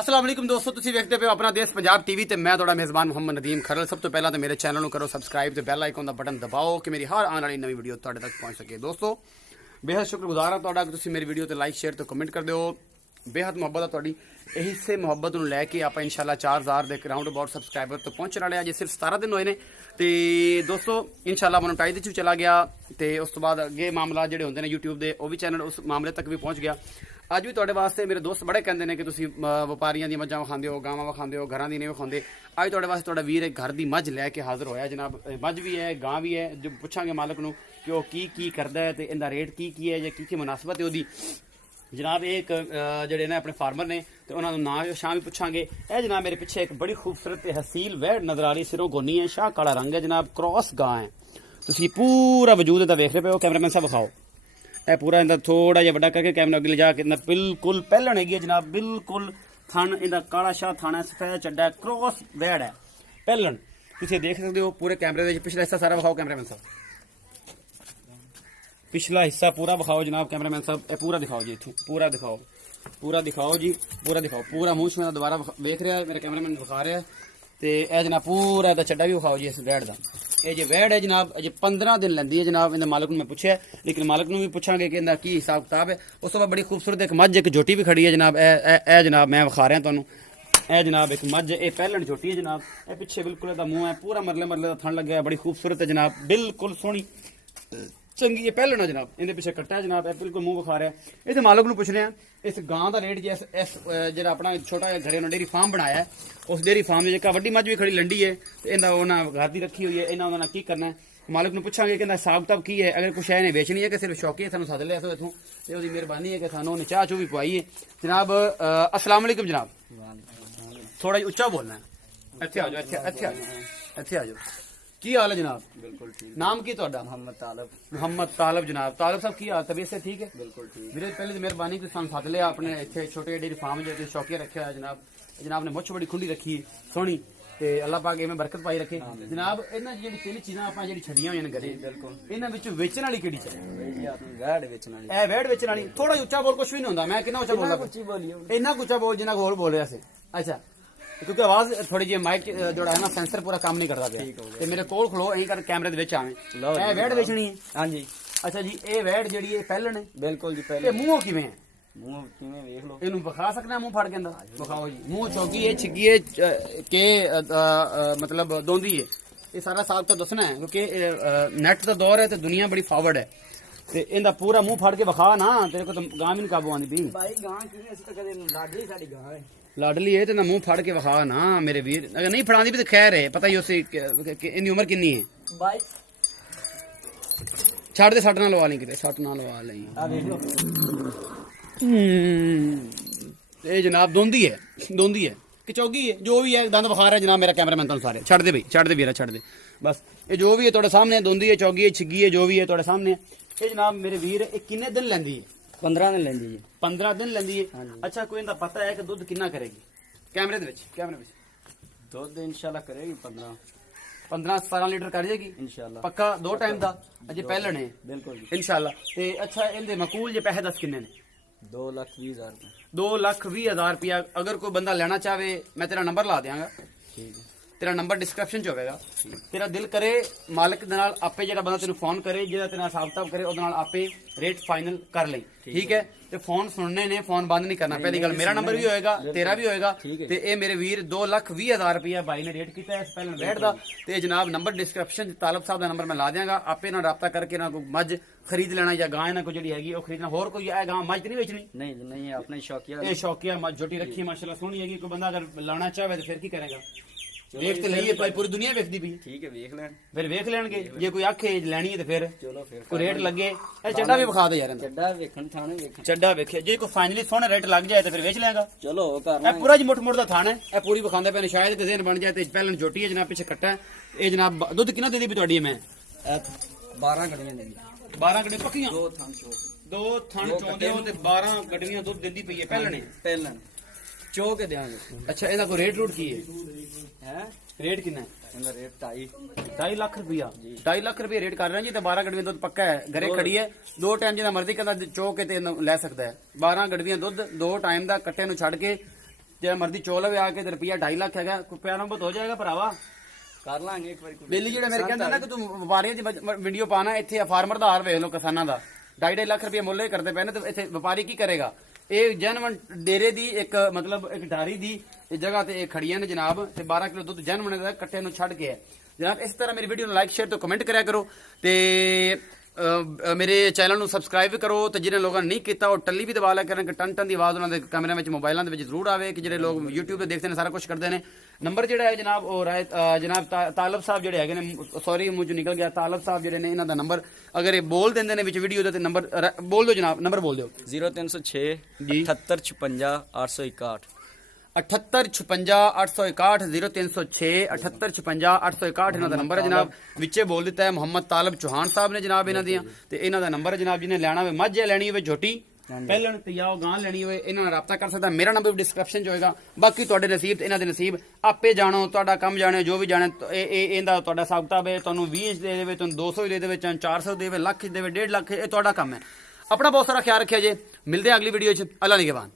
अस्सलाम वालेकुम दोस्तों, तुसीं वेखदे पे हो अपना देश पंजाब टीवी ते मैं तुहाडा मेज़बान मोहम्मद नदीम खरल। सब तो पहला तो मेरे चैनल करो सबसक्राइब ते बैल आइकन का बटन दबाओ कि मेरी हर आने वाली नवी वीडियो तुहाडे तक पहुंच सके। दोस्तों बेहद शुक्रगुजार हाँ तुहाडा कि तुसीं मेरी वीडियो ते लाइक शेयर ते कमेंट करदे हो। बेहद मुहब्बत है तुहाडी। यही से मुहब्बत नूं लैके आपां इंशाअल्लाह 4000 दे राउंड अबाउट सबसक्राइबर तो पहुंचण वाले अजे सिर्फ 17 दिन होए ने ते दोस्तों इंशाअल्लाह मोनेटाइज च चला गया ते उस तो बाद अगे मामला जिहड़े हुंदे ने यूट्यूब दे वो भी चैनल उस मामले तक भी पहुंच गया। अज भी तुहाडे वास्ते मेरे दोस्त बड़े कहते हैं कि तुसीं व्यापारियों दी मझां विखांदे हो, गावां विखांदे हो, घरां दी नहीं विखांदे। अज तुहाडे वास्ते तुहाडा वीर एक घर दी मझ लैके हाजिर होया जनाब। मझ भी है, गां भी है। जो पुछांगे मालक नूं कि वह की करदा है ते इंदा रेट की है या की मुनासबत है उहदी। जनाब एक जड़े ने अपने फार्मर ने तो उन्होंने नाम शाम भी पूछांगे। यह जनाब मेरे पिछे एक बड़ी खूबसूरत हसील वैड़ नजर आ रही, सिरों गोनी है, शाह काला रंग है जनाब, क्रॉस गां है। तुसीं पूरा वजूद इहदा वेख रहे पे हो। कैमरामैन साहब विखाओ यह पूरा इंदा थोड़ा जिहा वड्डा करके कैमरा अगे ले जाके बिल्कुल पहलण हैगी है जनाब। बिल्कुल थन इंदा काला शाह थन है, सफेद चड्डा है, क्रॉस वैड़ है, पहलण तुसीं देख सकते हो। पूरे कैमरे दे पिछला हिस्सा सारा विखाओ कैमरामैन साहब, पिछला हिस्सा पूरा दिखाओ जनाब। कैमरामैन साहब ये पूरा दिखाओ जी, इत्थों पूरा दिखाओ, पूरा दिखाओ जी, पूरा दिखाओ। पूरा मूँह मेरा दोबारा वेख रहा है, मेरे कैमरामैन दिखा रहा है। तो यह जनाब पूरा इहदा चड्डा भी विखाओ जी इस वैड़ का। ये जो वैड़ है जनाब अजे 15 दिन लैंदी है जनाब। इन्हें मालक मैं पूछा लेकिन मालक भी पूछांगे कि इनका की हिसाब किताब है। उस तो बाद बड़ी खूबसूरत एक मझ एक झोटी भी खड़ी है जनाब। ए जनाब मैं विखा रहा तुहानूं। ए जनाब एक मझ ये पहलण झोटी है जनाब। ये पिछे बिल्कुल इहदा मूँह है, पूरा मरले मरले का थन लग्या है, बड़ी खूबसूरत है जनाब, बिल्कुल सोहनी चंगी ये पहलना जनाब। इहदे पिछे कट्टा है जनाब, बिल्कुल मूँह विखा रहा है। इस मालक नूं पुछने इस गां का रेट जो इस जो अपना छोटा घरे उन्होंने डेयरी फार्म बनाया है उस डेयरी फार्म में जो वड्डी मझ भी खड़ी लंडी है इन्हें उन्हें घर की रखी हुई है। इन्हें उन्होंने की करना है मालक नूं पुछांगे कि हिसाब किताब की है। अगर कुछ इन्हें बेचनी है कि सिर्फ शौकी है, सानूं सद लिया इथों तो उसकी मेहरबानी है कि सानूं उन्हें चाह चू भी पवाई है जनाब। अस्सलाम वालेकुम जनाब, थोड़ा जी उच्चा बोलना है। इत्थे आ जाओ, इत्थे आ जाओ, इत्थे आ जाओ। की हाल है जनाब? बिल्कुल ठीक। नाम की तुहाडा? मोहम्मद तालब। मोहम्मद तालब जनाब। तालब साहब की हाल, तबीयत से ठीक है? बिल्कुल ठीक। मेरे पहले तो मेहरबानी कि सानूं सद लिया अपने इत्थे छोटे डेयरी फार्म जो शौकिया रखा है जनाब। जनाब ने मुछ बड़ी खुंडी रखी सोहनी ते अल्लाह पाक इवें बरकत पाई रखे जनाब। इन्हां जिहड़ी तीन चीज़ां आपां जिहड़ी छड्डियां होईयां ने घरे, बिल्कुल इन्हां विचों वेचण वाली किहड़ी चीज़? वैड़ बेचने वाली। ए वैड़ वेचण वाली। थोड़ा जिहा उच्चा बोल, कुछ भी नहीं हुंदा। मैं किन्ना उच्चा बोलदा? ऊंची बोलिए। इन्ना कुछ बोल जिन्ना को होर बोल रहा से। अच्छा क्योंकि आवाज थोड़ी जी माइक जोड़ा है ना सेंसर पूरा काम नहीं करता पिया ते मेरे कोल खलो यहीं कर कैमरे दे विच आवें। ए वैड़ बेचनी है? हाँ जी। अच्छा जी ए वैड़ जिहड़ी है पहलण है? बिल्कुल जी। ते पहले मूंह किवें है? मुंह किवें वेख लो। इनू विखा सकना मूंह फाड़ के अंदर? विखाओ जी। मुंह चौकी है, छिगी है के मतलब दोंदी है, ये सारा साहब तो दसना है क्योंकि नेट का दौर है तो दुनिया बड़ी फॉरवर्ड है। ते इनका पूरा मुंह फाड़ के विखा ना, तेरे को तो गां भी नहीं काबू आंदी पई। भाई गां किवें अस तो कदे लाडली साडी गां है। लाडली है तो ना मुंह फाड़ के विखा ना मेरे वीर। अगर नहीं फड़ांदी भी तो खैर है, पता ही उसे इनकी उम्र कितनी है। भाई छड़ दे, सट ना लवा ली, किते सट ना लवा ली। आ देख लो। ये जनाब दोंदी है, दोंदी है कि चौगी है, जो भी है दंद बुखार है जनाब। मेरा कैमरामैन तुहानूं सारे छड़ दे भाई, छड़ दे वीरा, छड़ दे बस। ये जो भी है तुहाडे सामने, दोंदी है, चौगी है, छिगी है, जो भी है तुहाडे सामने। ये जनाब मेरे वीर ये किन्ने दिन लैंदी है? 15 दिन लेंदी जी। 15 दिन लैंदी है। हाँ जी। अच्छा कोई इनका पता है कि दुध कितना करेगी? कैमरे दे विच, कैमरे विच दूध इंशाल्लाह करेगी 15-17 लीटर कर जाएगी इंशाल्लाह। पक्का? 2 टाइम का अजे पहलण है बिल्कुल जी। इंशाल्लाह। ते अच्छा इनदे मकूल जे पैसे दस किन्ने ने? 2,20,000 रुपए। 2,20,000 रुपया। अगर कोई बंदा लेना चाहे मैं तेरा नंबर ला देंगा, ठीक है। तेरा नंबर डिस्क्रिप्शन च होगा। तेरा दिल करे मालिक दे नाल आपे जेड़ा बंदा तेन फोन करे, जेड़ा तेरा हिसाब किताब करे, ओदे नाल आपे रेट फाइनल कर ले, ठीक है? ते फोन सुनने ने, फोन बंद नहीं करना। पहली गल मेरा नंबर भी होएगा, तेरा भी होएगा। ते ए मेरे वीर 2,20,000 रुपया भाई ने रेट किया है पहले वैट दा। ते जनाब नंबर डिस्क्रिप्शन तालब साहब का नंबर मैं ला देंगा। आपे ना रब्ता करके ना कोई मझ खरीद लेना या गाय ना कोई जी हैगी वो खरीदना। होर कोई है गां मझ तो नहीं बेचनी? नहीं नहीं, अपने शौकिया। ये शौकिया मझ झोटी रखी माशाल्लाह सोहनी हैगी। कोई बंदा अगर लाना चाहे तो फिर की करेगा? वेख तो लईए, पूरी दुनिया वेखदी पई। ठीक है, वेख लें फिर वेख लेंगे। जे कोई आखे लैनी है तो फिर चलो फिर कोई रेट लगे। ए चड्डा भी विखा दे यार, चड्डा वेखण थाने वेखण। चड्डा वेखे जे कोई फाइनली सोहना रेट लग जाए तो फिर वेच लेगा। चलो कर ए पूरा जी मुठ मुठ दा थाना है, ए पूरी विखांदे पे शायद किसी ने बन जाए तो पहले झोटी है जनाब, पीछे कट्टा है। ए जनाब दुध कितना देदी भी तुहाडी मैं? 12 गड्डियां देंगी। 12 गड्डियां पक्कियां? 2 थान चो। 2 थन चोंदे हो ते 12 गड्डियां दुध देदी पई है पहले पहलन चो के देंगे। अच्छा इहदा कोई रेट रूट की है? हैं रेट कितना है? इनका रेट 2.5 लाख रुपया। 2.5 लाख रुपया रेट कर रहे हैं जी। तो 12 गड्डियां दुध पक्का है, घरे खड़ी है, 2 टाइम जितना मर्जी कहता चो के ते लै सकता है। 12 गड्डियां दुध 2 टाइम का कट्टे छड़ के ਜੇ ਮਰਜ਼ੀ ਚੋਲ ਲਵੇ ਆ ਕੇ ਤੇ ਰੁਪਿਆ 2.5 ਲੱਖ ਹੈਗਾ ਕੋਈ ਪਿਆਰ ਮੁਹੱਬਤ ਹੋ ਜਾਏਗਾ ਭਰਾਵਾ। ਕਰ ਲਾਂਗੇ ਇੱਕ ਵਾਰੀ ਬੇਲੀ ਜਿਹੜੇ ਮੇਰੇ ਕਹਿੰਦੇ ਨਾ ਕਿ ਤੂੰ ਵਪਾਰੀਆਂ ਦੀ ਵੀਡੀਓ ਪਾਣਾ, ਇੱਥੇ ਫਾਰਮਰ ਦਾ ਹਾਲ ਵੇਖ ਲਓ ਕਿਸਾਨਾਂ ਦਾ 2.5 ਲੱਖ ਰੁਪਏ ਮੁੱਲ ਹੀ ਕਰਦੇ ਪਏ ਨੇ ਤੇ ਇੱਥੇ ਵਪਾਰੀ ਕੀ ਕਰੇਗਾ। ਇਹ ਜੈਨੂਇਨ ਡੇਰੇ ਦੀ ਇੱਕ ਮਤਲਬ ਇੱਕ ਡਾਰੀ ਦੀ ਇਹ ਜਗ੍ਹਾ ਤੇ ਇਹ ਖੜੀਆਂ ਨੇ ਜਨਾਬ ਤੇ 12 ਕਿਲੋ ਦੁੱਧ ਜੈਨੂਇਨ ਦਾ ਕੱਟੇ ਨੂੰ ਛੱਡ ਕੇ ਹੈ ਜਨਾਬ। ਇਸ ਤਰ੍ਹਾਂ ਮੇਰੀ ਵੀਡੀਓ ਨੂੰ ਲਾਈਕ ਸ਼ੇਅਰ ਤੇ ਕਮੈਂਟ ਕਰਿਆ ਕਰੋ ਤੇ ਮੇਰੇ ਚੈਨਲ ਨੂੰ ਸਬਸਕ੍ਰਾਈਬ ਕਰੋ ਤੇ ਜਿਹਨੇ ਲੋਕਾਂ ਨੇ ਨਹੀਂ ਕੀਤਾ ਉਹ ਟੱਲੀ ਵੀ ਦਬਾ ਲਿਆ ਕਰਨ ਕਿ ਟਨ ਟਨ ਦੀ ਆਵਾਜ਼ ਉਹਨਾਂ ਦੇ ਕਮਰਿਆਂ ਵਿੱਚ ਮੋਬਾਈਲਾਂ ਦੇ ਵਿੱਚ ਜ਼ਰੂਰ ਆਵੇ ਕਿ ਜਿਹੜੇ ਲੋਕ YouTube ਤੇ ਦੇਖਦੇ ਨੇ ਸਾਰਾ ਕੁਝ ਕਰਦੇ ਨੇ। ਨੰਬਰ ਜਿਹੜਾ ਹੈ ਜਨਾਬ ਉਹ ਜਨਾਬ ਤਾਲਬ ਸਾਹਿਬ ਜਿਹੜੇ ਹੈਗੇ ਨੇ, ਸੌਰੀ ਮੂੰਹ ਚੋਂ ਨਿਕਲ ਗਿਆ, ਤਾਲਬ ਸਾਹਿਬ ਜਿਹੜੇ ਨੇ ਇਹਨਾਂ ਦਾ ਨੰਬਰ ਅਗਰ ਇਹ ਬੋਲ ਦਿੰਦੇ ਨੇ ਵਿੱਚ ਵੀਡੀਓ ਦੇ ਤੇ ਨੰਬਰ ਬੋਲ ਦਿਓ ਜਨਾਬ, ਨੰਬਰ ਬੋਲ ਦਿਓ। 0306 ਜੀ 7856 861 7856 861 0306 7856 861 ਇਹਨਾਂ ਦਾ ਨੰਬਰ ਹੈ ਜਨਾਬ। ਵਿੱਚੇ ਬੋਲ ਦਿੱਤਾ ਹੈ ਮੁਹੰਮਦ ਤਾਲਬ ਚੌਹਾਨ ਸਾਹਿਬ ਨੇ ਜਨਾਬ ਇਹਨਾਂ ਦੀਆਂ ਤੇ ਇਹਨਾਂ ਦਾ ਨੰਬਰ ਹੈ ਜਨਾਬ। ਜਿਹਨੇ ਲੈਣਾ ਹੋਵੇ ਮੱਝ ਲੈਣੀ ਹੋਵੇ ਝੋਟੀ ਪਹਿਲਾਂ ਤੇ ਜਾਂ ਗਾਂ ਲੈਣੀ ਹੋਵੇ ਇਹਨਾਂ ਨਾਲ ਰਾਬਤਾ ਕਰ ਸਕਦਾ। ਮੇਰਾ ਨੰਬਰ ਡਿਸਕ੍ਰਿਪਸ਼ਨ 'ਚ ਹੋਏਗਾ। ਬਾਕੀ ਤੁਹਾਡੇ ਨਸੀਬ ਤੇ ਇਹਨਾਂ ਦੇ ਨਸੀਬ ਆਪੇ ਜਾਣੋ, ਤੁਹਾਡਾ ਕੰਮ ਜਾਣੋ, ਜੋ ਵੀ ਜਾਣੇ ਇਹ ਇਹਦਾ ਤੁਹਾਡਾ ਹਿਸਾਬ ਕਿਤਾਬ ਹੈ। ਤੁਹਾਨੂੰ 20 ਦੇ ਦੇਵੇ, ਤੁਹਾਨੂੰ 200 ਦੇ ਦੇਵੇ, 400 ਦੇਵੇ, ਲੱਖ ਦੇਵੇ, 1.5 ਲੱਖ, ਇਹ ਤੁਹਾਡਾ ਕੰਮ ਹੈ। ਆਪਣਾ ਬਹੁਤ ਸਾਰਾ ਖਿਆਲ ਰੱਖਿਆ ਜੇ। ਮਿਲਦੇ ਹਾਂ ਅਗਲੀ ਵੀਡੀਓ 'ਚ। ਅੱਲਾ ਨਿਗਹਿਬਾਨ।